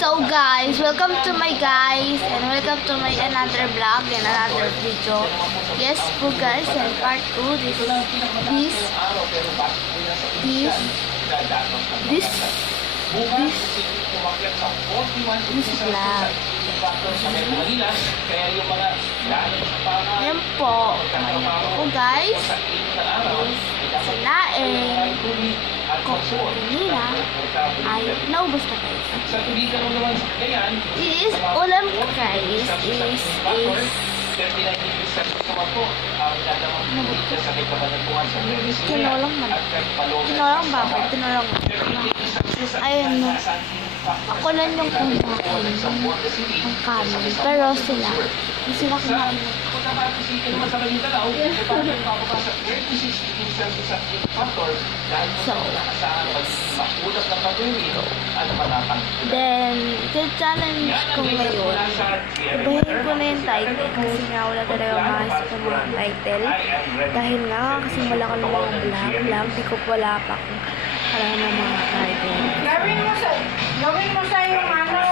So guys, welcome to my guys and welcome to my another vlog and another video. Yes po guys, and part 2 this vlog. Yan po. Po guys, sinaing nila ay naubos na guys. Is ulam ko guys is tinolang baboy, tinolang. Ayun no. Ako lang yung kumain ng kanin. Pero sila, hindi sila kumain. So, then, i-challenge ko ngayon. Ibahin ko na yung title kasi nga wala talaga makasip ng mga title. Dahil nga, kasi wala ka ng mga vlog, di ko wala pa kung alam ng mga title. Gawin mo sa yung ano.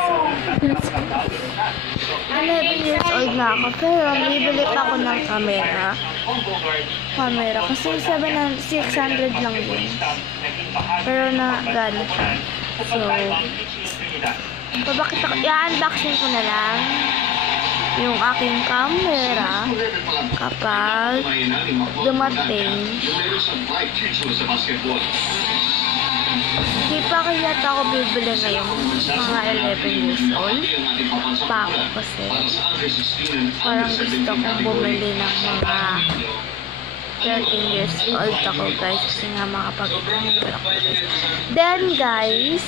11 years old na ako, pero bibili pa ako ng camera. Kasi 600 lang din. Pero na gano'n siya. So, i-unboxing ko na lang yung aking camera kapag dumating. Hindi pa kaya ako bibili ngayon, mga 11 years old pa ako kasi parang gusto kong bumili ng mga 13 years old ako guys kasi nga makapag-ipon ako guys. Then guys,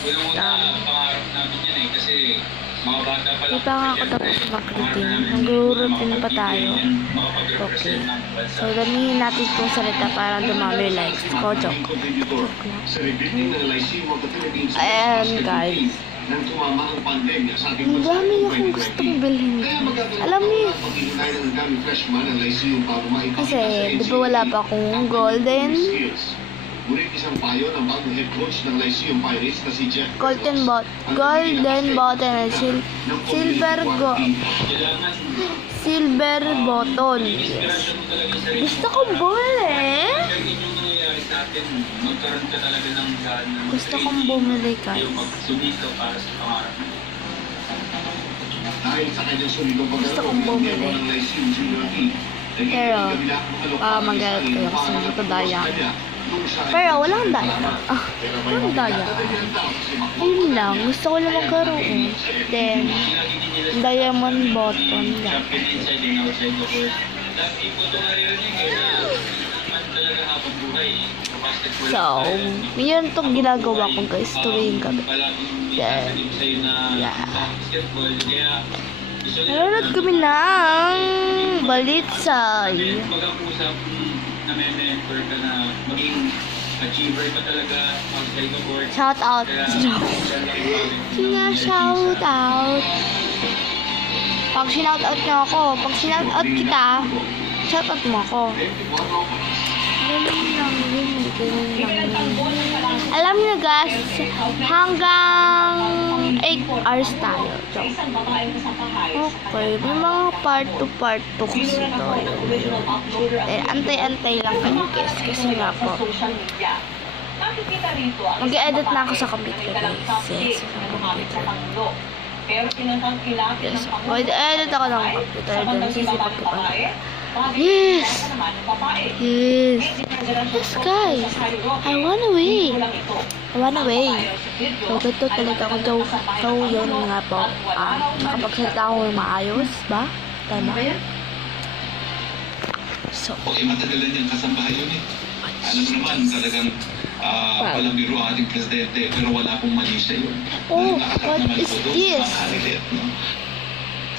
di pa nga ako tapos mag-routine. Nag-routine pa tayo. Okay. So, damihin natin itong salita para dumami likes ko. Joke na. Ayan guys. Ang dami akong gustong bilhin. Alam niyo, kasi di ba wala pa akong golden button and silver button. Gusto kong bumili. Gusto kong bumili guys. Gusto kong bumili. Pero, magalit kayo kasi magdadaya. Pero walang daya. Walang daya. Ayun lang. Gusto ko lang magkaroon. Then, diamond button lang. So, yun itong ginagawa ko guys tuwing gabi. Then, yeah. Nanonood kami ng Balitsay. Shout out. Shout out. Pag shout out niyo ako, pag shout out kita, shout out mo ako. Alam niyo guys, hanggang 8 hours tayo. Okay, may mga part 2 kasi ito. Antay-antay lang kayo guys, kasi nga po. Mag-edit na ako sa computer guys. Yes, mag-edit ako ng computer. Then sisipat ko pa. Yes! Yes guys! I wanna wait! So, ganito talaga ako. So, yun nga po. Nakapagsalita ako ng maayos ba? Tama? So, okay, matagalan yung kasambahay yun eh. Alam mo naman, talagang walang biro ang ating presidente, pero wala pong mali siya yun. Oh, what is this?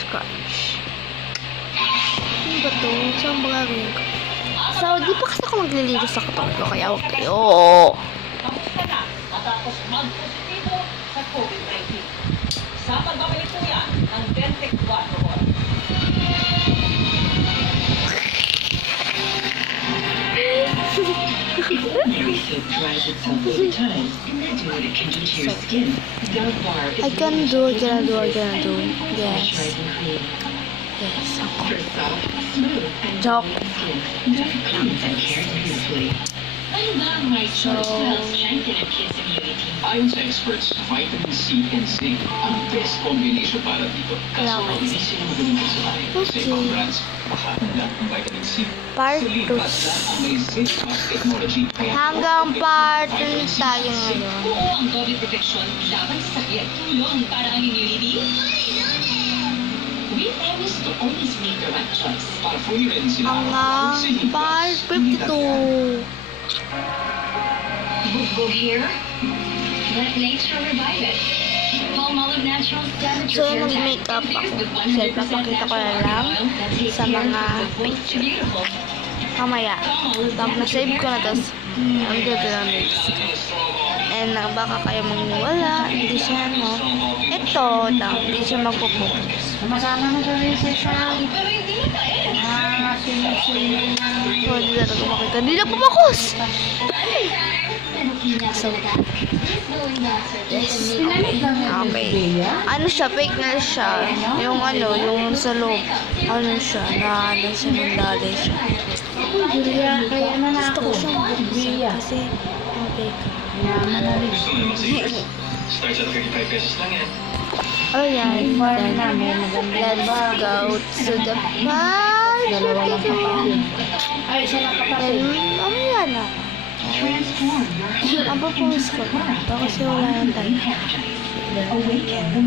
Scratch. Ano ba to? Saan ba gagawin ko? So, di pa kasi ako magliligo sa katawan ko, kaya huwag kayo. Kamusta na matapos mag-positibo sa COVID-19? Sa pagbabalik po yan ng 24 oras. If ordinary soap dries itself over time, imagine what it can do to your skin. Dove Bar is I can do, I can do, I can do. moisturizing Yes. cream. Yes. For soft, smooth, and Joke. skin. Dove cleans and cares beautifully. Ano ba ang moisture So- helps strengthen a kid's immunity? Ayon sa experts, vitamin C and zinc ang best combination para dito. Kaso Kailangan. hindi sila magaling kasalain. Sa Okay. ibang brands, makakulang ang vitamin C. Part Sa 2. Lipas lang ang may zinc mask technology. Kaya Hanggang part 2 tayo ngayon. Oo, ang COVID protection laban sa sakit. Tulong para ang immunity. We promise to always make the right choice. para fully ready sila. Hanggang part 52. Go here. Let nature revive it. Palmolive Naturals damage So, yun, nag-makeup ako. So, papakita ko na lang sa mga picture. Mamaya. Pag na-save ko na, tapos, ang gagawin ng lipstick. And baka kayo magniwala, hindi siya, no? Ito, hindi siya magpo-focus. Masama mo sa rin sa Pero hindi na tayo. sinusunin ng So, hindi na ito makita. Hindi na po-focus! So, yes. Okay. Ano siya? Fake na siya. Yung ano, yung sa loob. Ano siya? Na ano siya, nandali siya. Julia, kaya ano na Gusto ako? ko siyang buksan Julia, kasi fake. yaman na rin. Gusto mo naman sa ears? Starts at 35 pesos lang yan. Oh, yeah. Farm Then, na, may maganda let's ba? go to the part. Dalawa lang kapatid. Ay, isa lang kapatid. Then, mamaya na. Transform your Ang papost ko. Baka kasi wala na tayo. Awaken the